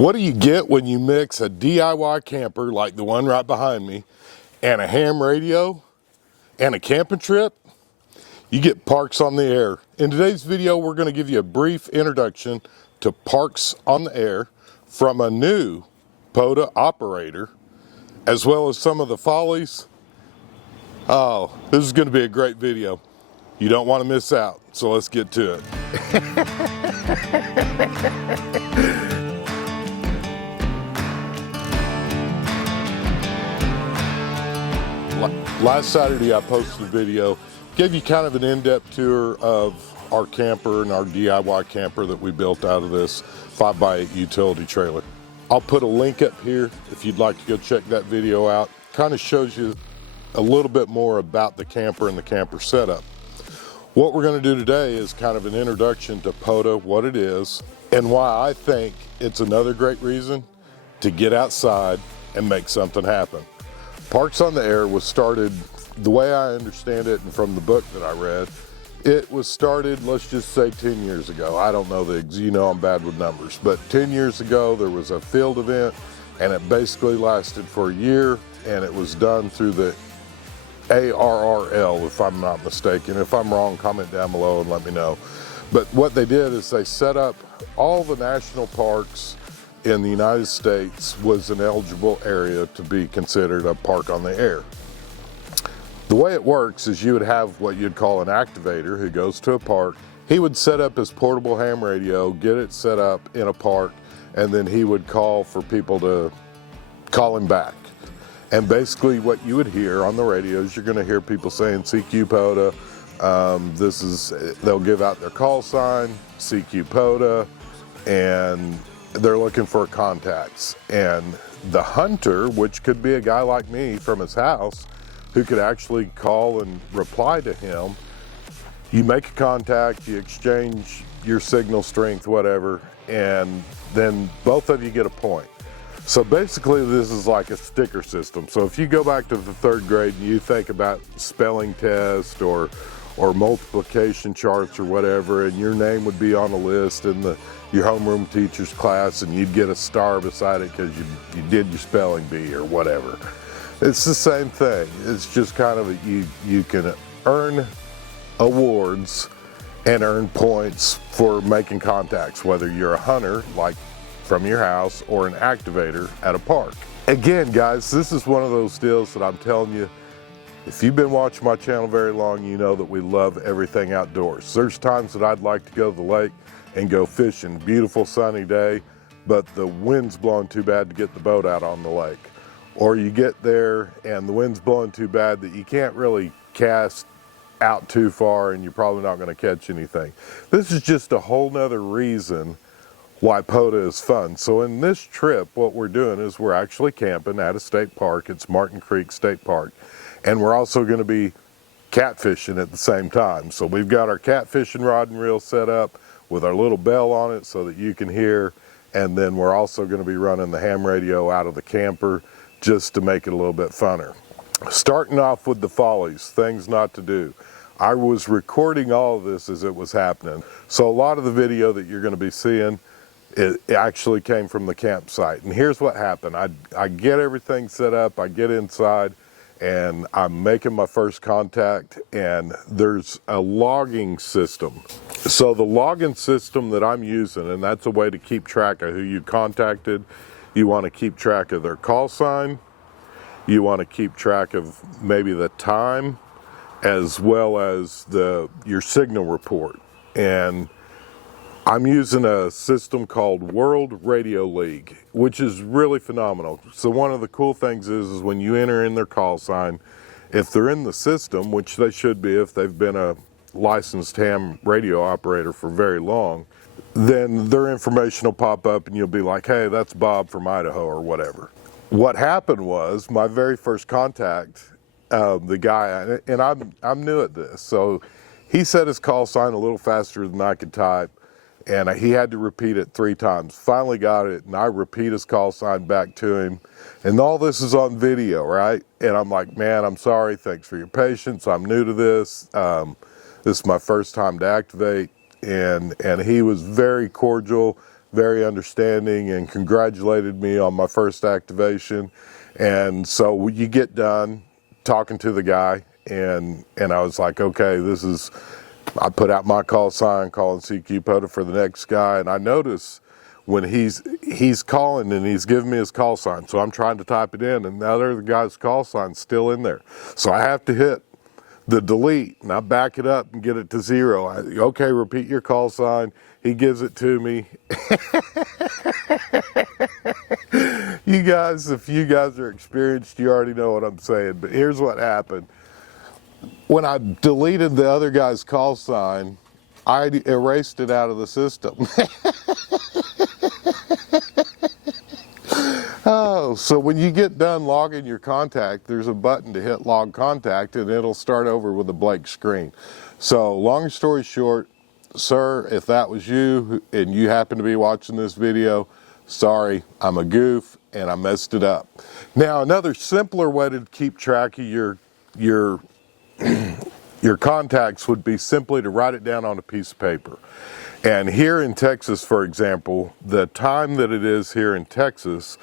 What do you get when you mix a DIY camper like the one right behind me and a ham radio and a camping trip? You get Parks on the Air. In today's video, we're going to give you a brief introduction to Parks on the Air from a new Pota operator, as well as some of the follies. Oh, this is going to be a great video. You don't want to miss out, so let's get to it. Last Saturday I posted a video, gave you kind of an in-depth tour of our camper and our DIY camper that we built out of this 5x8 utility trailer. I'll put a link up here if you'd like to go check that video out. Kind of shows you a little bit more about the camper and the camper setup. What we're going to do today is kind of an introduction to Pota, what it is, and why I think it's another great reason to get outside and make something happen. Parks on the Air was started, the way I understand it and from the book that I read, it was started, let's just say 10 years ago. I don't know you know I'm bad with numbers, but 10 years ago there was a field event and it basically lasted for a year, and it was done through the ARRL, if I'm not mistaken. If I'm wrong, comment down below and let me know. But what they did is they set up all the national parks in the United States was an eligible area to be considered a park on the air. The way it works is you would have what you'd call an activator who goes to a park. He would set up his portable ham radio, get it set up in a park, and then he would call for people to call him back. And basically what you would hear on the radios, you're gonna hear people saying CQ Pota, they'll give out their call sign, CQ Pota, and they're looking for contacts. And the hunter, which could be a guy like me from his house, who could actually call and reply to him, you make a contact, you exchange your signal strength, whatever, and then both of you get a point. So basically this is like a sticker system. So if you go back to the 3rd grade and you think about spelling test or multiplication charts or whatever, and your name would be on a list in your homeroom teacher's class, and you'd get a star beside it because you did your spelling bee or whatever. It's the same thing. It's just kind of you can earn awards and earn points for making contacts, whether you're a hunter like from your house or an activator at a park. Again, guys, this is one of those deals that I'm telling you, if you've been watching my channel very long, you know that we love everything outdoors. There's times that I'd like to go to the lake and go fishing, beautiful sunny day, but the wind's blowing too bad to get the boat out on the lake. Or you get there and the wind's blowing too bad that you can't really cast out too far and you're probably not gonna catch anything. This is just a whole nother reason why Pota is fun. So in this trip, what we're doing is we're actually camping at a state park. It's Martin Creek State Park. And we're also gonna be catfishing at the same time. So we've got our catfishing rod and reel set up with our little bell on it so that you can hear. And then we're also gonna be running the ham radio out of the camper just to make it a little bit funner. Starting off with the follies, things not to do. I was recording all of this as it was happening. So a lot of the video that you're gonna be seeing, it actually came from the campsite. And here's what happened. I get everything set up, I get inside, and I'm making my first contact, and there's a logging system. So the logging system that I'm using, and that's a way to keep track of who you contacted. You want to keep track of their call sign. You want to keep track of maybe the time, as well as your signal report. And I'm using a system called World Radio League, which is really phenomenal. So one of the cool things is when you enter in their call sign, if they're in the system, which they should be if they've been a licensed ham radio operator for very long, then their information will pop up and you'll be like, hey, that's Bob from Idaho or whatever. What happened was my very first contact, the guy, and I'm new at this, so he said his call sign a little faster than I could type, and he had to repeat it 3 times. Finally got it, and I repeat his call sign back to him. And all this is on video, right? And I'm like, man, I'm sorry, thanks for your patience. I'm new to this. This is my first time to activate. And he was very cordial, very understanding, and congratulated me on my first activation. And so you get done talking to the guy, and I was like, okay, I put out my call sign, calling CQ Pota for the next guy, and I notice when he's calling and he's giving me his call sign, so I'm trying to type it in, and the other guy's call sign's still in there. So I have to hit the delete, and I back it up and get it to 0. Okay, repeat your call sign. He gives it to me. You guys, if you guys are experienced, you already know what I'm saying, but here's what happened. When I deleted the other guy's call sign, I erased it out of the system. Oh, so when you get done logging your contact, there's a button to hit log contact, and it'll start over with a blank screen. So long story short, sir, if that was you and you happen to be watching this video, sorry, I'm a goof and I messed it up. Now, another simpler way to keep track of your contacts would be simply to write it down on a piece of paper. And here in Texas, for example, the time that it is here in Texas,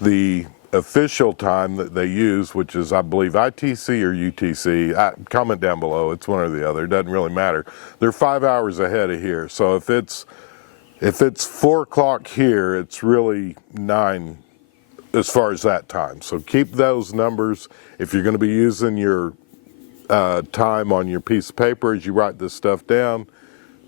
the official time that they use, which is, I believe, ITC or UTC, comment down below, it's one or the other, it doesn't really matter. They're 5 hours ahead of here. So if it's 4 o'clock here, it's really 9 as far as that time. So keep those numbers. If you're going to be using your time on your piece of paper as you write this stuff down,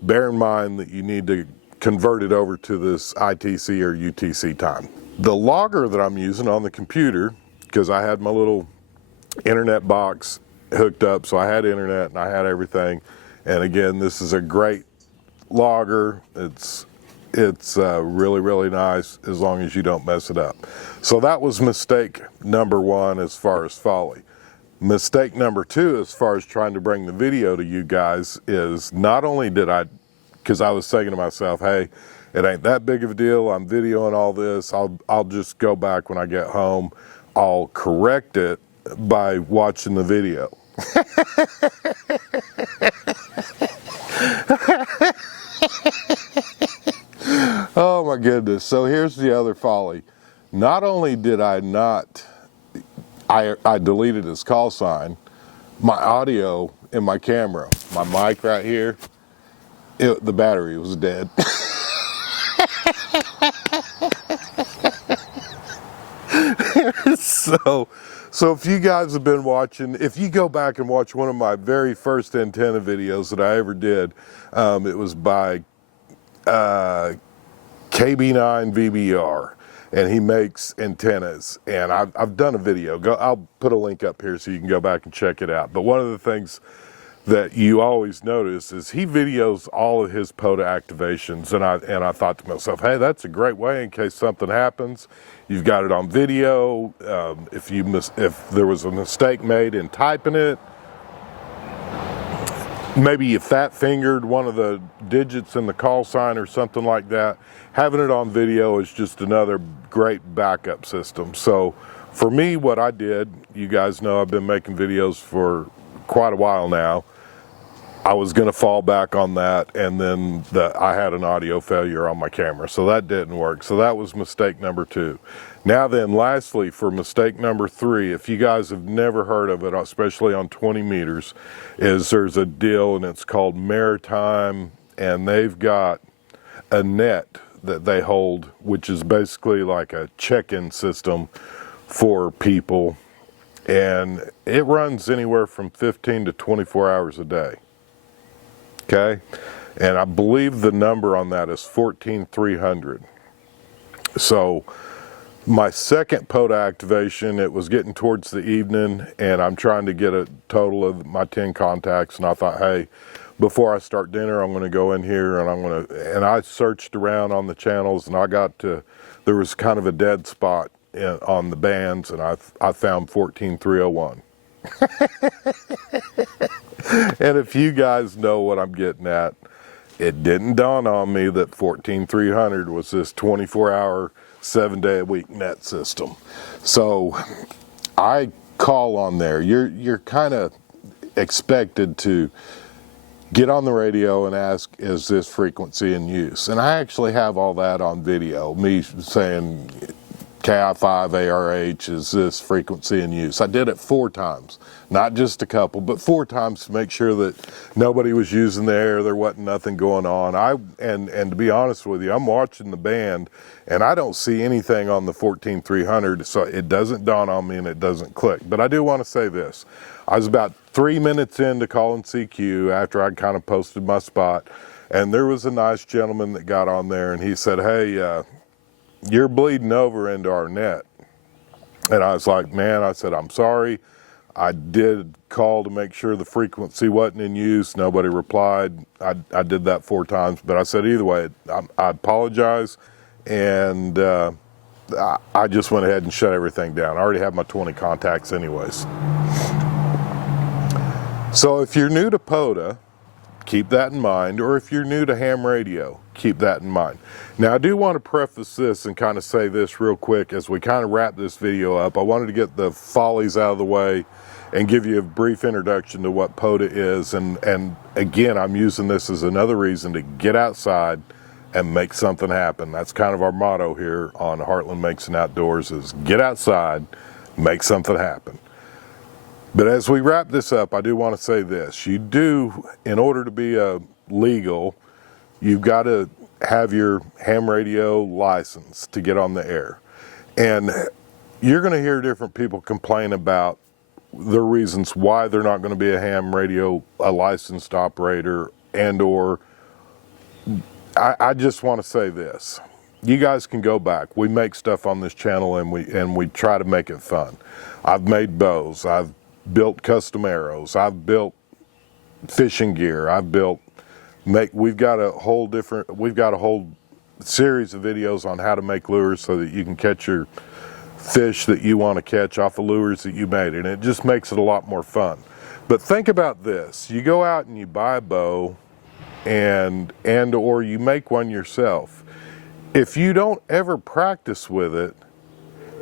bear in mind that you need to convert it over to this ITC or UTC time. The logger that I'm using on the computer, because I had my little internet box hooked up, so I had internet and I had everything. And again, this is a great logger. It's really, really nice as long as you don't mess it up. So that was mistake number 1 as far as folly. Mistake number 2 as far as trying to bring the video to you guys is, not only did because I was thinking to myself, hey, it ain't that big of a deal, I'm videoing all this, I'll just go back when I get home, I'll correct it by watching the video. Oh my goodness. So here's the other folly. Not only did I deleted his call sign, my audio in my camera, my mic right here, the battery was dead. So if you guys have been watching, if you go back and watch one of my very first antenna videos that I ever did, it was by KB9VBR, and he makes antennas, and I've done a video. I'll put a link up here so you can go back and check it out. But one of the things that you always notice is he videos all of his Pota activations, and I thought to myself, hey, that's a great way in case something happens. You've got it on video. If there was a mistake made in typing it, maybe you fat fingered one of the digits in the call sign or something like that, having it on video is just another great backup system. So for me, what I did, you guys know I've been making videos for quite a while now. I was going to fall back on that, and then I had an audio failure on my camera, so that didn't work. So that was mistake number 2. Now then, lastly, for mistake number 3, if you guys have never heard of it, especially on 20 meters, is there's a deal, and it's called Maritime, and they've got a net that they hold, which is basically like a check-in system for people, and it runs anywhere from 15 to 24 hours a day. Okay, and I believe the number on that is 14,300. So my second Pota activation, it was getting towards the evening, and I'm trying to get a total of my 10 contacts, and I thought, hey, before I start dinner, I'm going to go in here and I searched around on the channels, and there was kind of a dead spot on the bands, and I found 14,301. And if you guys know what I'm getting at, it didn't dawn on me that 14,300 was this 24-hour, 7-day-a-week net system. So I call on there. You're kind of expected to get on the radio and ask, is this frequency in use? And I actually have all that on video, me saying KI5 ARH, is this frequency in use? I did it 4 times, not just a couple, but 4 times to make sure that nobody was using the air, there wasn't nothing going on. And to be honest with you, I'm watching the band and I don't see anything on the 14300, so it doesn't dawn on me and it doesn't click. But I do want to say this. I was about 3 minutes into calling CQ after I'd kind of posted my spot, and there was a nice gentleman that got on there and he said, hey, you're bleeding over into our net. And I was like, man, I said, I'm sorry. I did call to make sure the frequency wasn't in use. Nobody replied. I did that 4 times, but I said, either way, I apologize. And I just went ahead and shut everything down. I already have my 20 contacts anyways. So if you're new to Pota, keep that in mind, or if you're new to ham radio, keep that in mind. Now I do want to preface this and kind of say this real quick as we kind of wrap this video up. I wanted to get the follies out of the way and give you a brief introduction to what Pota is. And again, I'm using this as another reason to get outside and make something happen. That's kind of our motto here on Heartland Makes and Outdoors, is get outside, make something happen. But as we wrap this up, I do want to say this. You do, in order to be legal, you've got to have your ham radio license to get on the air. And you're going to hear different people complain about their reasons why they're not going to be a ham radio, a licensed operator, and or I just want to say this. You guys can go back. We make stuff on this channel and we try to make it fun. I've made bows. I've built custom arrows. I've built fishing gear. We've got a whole series of videos on how to make lures so that you can catch your fish that you want to catch off of lures that you made, and it just makes it a lot more fun. But think about this. You go out and you buy a bow and or you make one yourself. If you don't ever practice with it,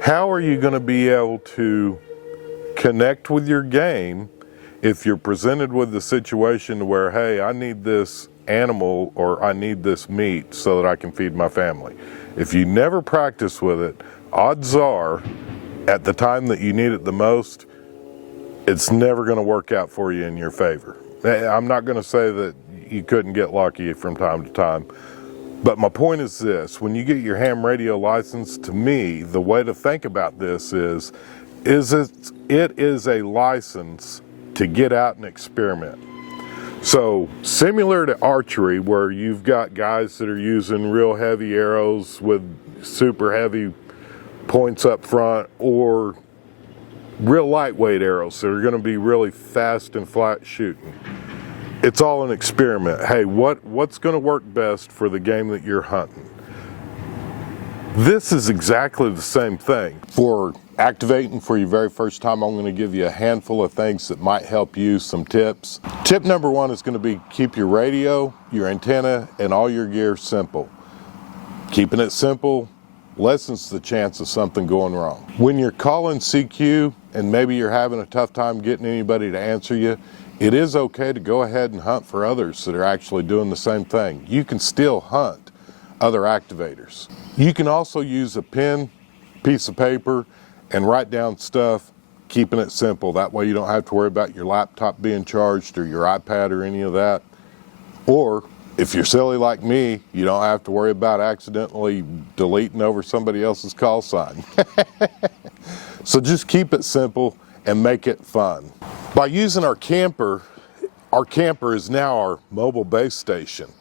how are you going to be able to connect with your game if you're presented with the situation where, hey, I need this animal or I need this meat so that I can feed my family? If you never practice with it, odds are at the time that you need it the most, it's never going to work out for you in your favor. I'm not going to say that you couldn't get lucky from time to time, but my point is this: when you get your ham radio license, to me, the way to think about this is it is a license to get out and experiment. So similar to archery, where you've got guys that are using real heavy arrows with super heavy points up front, or real lightweight arrows that are going to be really fast and flat shooting. It's all an experiment. Hey, what's going to work best for the game that you're hunting? This is exactly the same thing. For activating for your very first time, I'm going to give you a handful of things that might help you, some tips. Tip number 1 is going to be keep your radio, your antenna, and all your gear simple. Keeping it simple lessens the chance of something going wrong. When you're calling CQ and maybe you're having a tough time getting anybody to answer you, it is okay to go ahead and hunt for others that are actually doing the same thing. You can still hunt other activators. You can also use a pen, piece of paper, and write down stuff, keeping it simple. That way you don't have to worry about your laptop being charged or your iPad or any of that. Or if you're silly like me, you don't have to worry about accidentally deleting over somebody else's call sign. So just keep it simple and make it fun. By using our camper is now our mobile base station,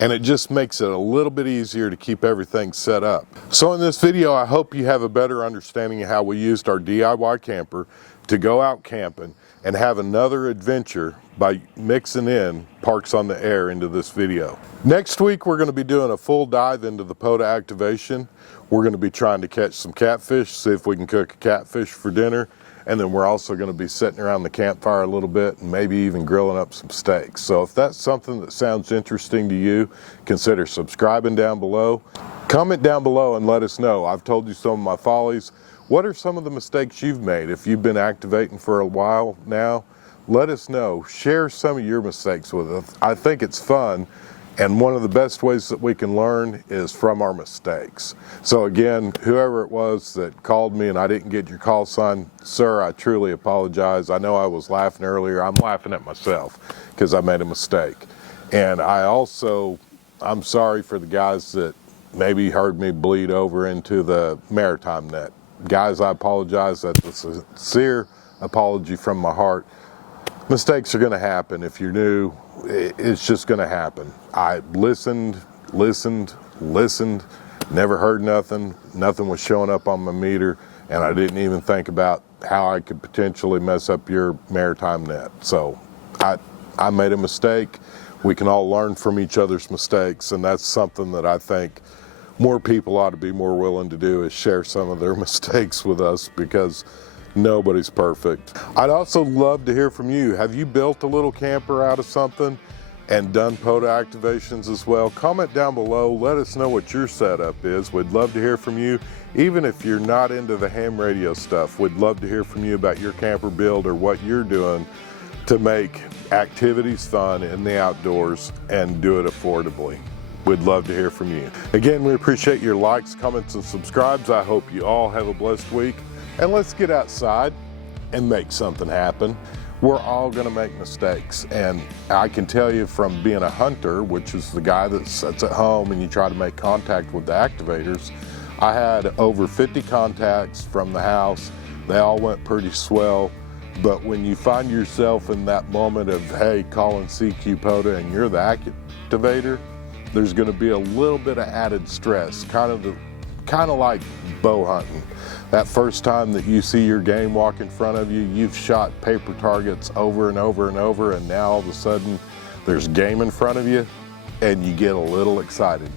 and it just makes it a little bit easier to keep everything set up. So in this video, I hope you have a better understanding of how we used our DIY camper to go out camping and have another adventure by mixing in Parks on the Air into this video. Next week, we're going to be doing a full dive into the Pota activation. We're going to be trying to catch some catfish, see if we can cook a catfish for dinner. And then we're also going to be sitting around the campfire a little bit and maybe even grilling up some steaks. So if that's something that sounds interesting to you, consider subscribing down below. Comment down below and let us know. I've told you some of my follies. What are some of the mistakes you've made? If you've been activating for a while now, let us know. Share some of your mistakes with us. I think it's fun, and one of the best ways that we can learn is from our mistakes. So again, whoever it was that called me and I didn't get your call sign, sir, I truly apologize. I know I was laughing earlier. I'm laughing at myself because I made a mistake. And I'm sorry for the guys that maybe heard me bleed over into the Maritime Net. Guys, I apologize. That's a sincere apology from my heart. Mistakes are going to happen. If you're new, it's just going to happen. I listened, never heard nothing. Nothing was showing up on my meter, and I didn't even think about how I could potentially mess up your Maritime Net. So I made a mistake. We can all learn from each other's mistakes, and that's something that I think more people ought to be more willing to do, is share some of their mistakes with us, because nobody's perfect. I'd also love to hear from you. Have you built a little camper out of something and done Pota activations as well? Comment down below. Let us know what your setup is. We'd love to hear from you. Even if you're not into the ham radio stuff, we'd love to hear from you about your camper build or what you're doing to make activities fun in the outdoors and do it affordably. We'd love to hear from you. Again, we appreciate your likes, comments, and subscribes. I hope you all have a blessed week. And let's get outside and make something happen. We're all gonna make mistakes. And I can tell you from being a hunter, which is the guy that sits at home and you try to make contact with the activators, I had over 50 contacts from the house. They all went pretty swell. But when you find yourself in that moment of, hey, calling CQ Pota and you're the activator, there's gonna be a little bit of added stress, kind of like bow hunting. That first time that you see your game walk in front of you, you've shot paper targets over and over and over, and now all of a sudden there's game in front of you and you get a little excited.